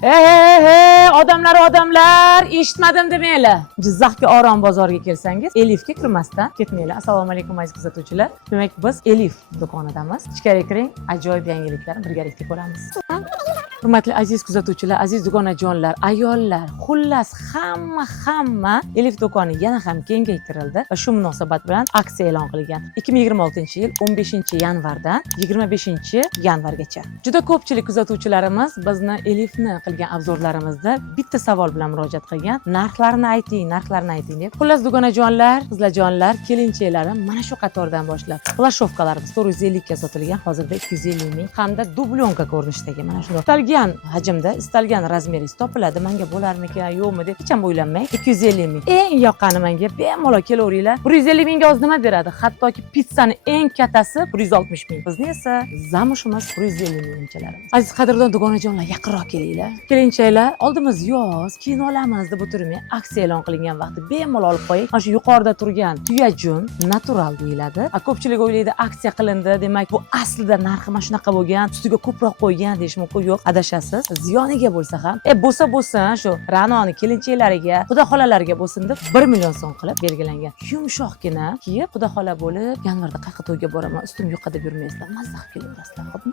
Hey, odamlar, eshitmadim demanglar. Jizzaxga Orom bozoriga kelsangiz, Elifga kirmasdan ketmanglar. Assalomu alaykum aziz kuzatuvchilar. Demak, biz Elif do'konidamiz. Ichkariga kiring, ajoyib yangiliklarni birgalikda ko'ramiz. Hurmatli aziz kuzatuvchilar, aziz dugonajonlar, ayollar, xullas hamma Elif do'koni yana ham kengaytirildi va shu munosabat bilan aksiya e'lon qilingan. 2026-yil 15-yanvardan 25-yanvargacha. Juda ko'pchilik kuzatuvchilarimiz bizni Elifni qilgan obzorlarimizda bitta savol bilan murojaat qilgan. Narxlarni ayting deb. Xullas dugonajonlar, qizlarjonlar, kelinchalarim mana shu qatordan boshlab plashovkalarimiz 450 ga sotilgan, hozirda 250 ming hamda dublonka ko'rinishidagi mana shunday istalgan hajmda, istalgan razmeringiz topiladi. Menga bo'larmikan, yo'qmi deb hech ham o'ylanmang. 250 ming. Eng yoqqani menga bemalol kelaveringlar. 150 mingga oz nima beradi? Hattoki pizzani eng kattasi 160 ming. Bizni esa zamushimiz 150 mingchalarimiz. Aziz qadrdon dugonajonlar, yaqinroq kelinglar. Kelinchaklar, oldimiz yoz, keyin olamiz deb o'tirmang. Aksiya e'lon qilingan vaqtda bemalol olib qo'ying. Mana shu yuqorida turgan tuyajun natural deyiladi. Ko'pchilik o'ylaydi, aksiya qilindi, demak bu aslida narxi mana shunaqa bo'lgan, ustiga ko'proq qo'ygan deyish mumkin. Yo'q, adashasiz. Ziyoniga bo'lsa ham, bo'lsin shu Ra'noni kelinchaklariga, xudo xolalariga bo'lsin deb 1 million so'm qilib belgilangan. Yumshoqgina kiyib, xudo xola bo'lib, yanvarda qayerga to'yga boraman, ustim yo'q deb yurmaysizlar, mazza qilib kelaverasizlar, xo'pmi?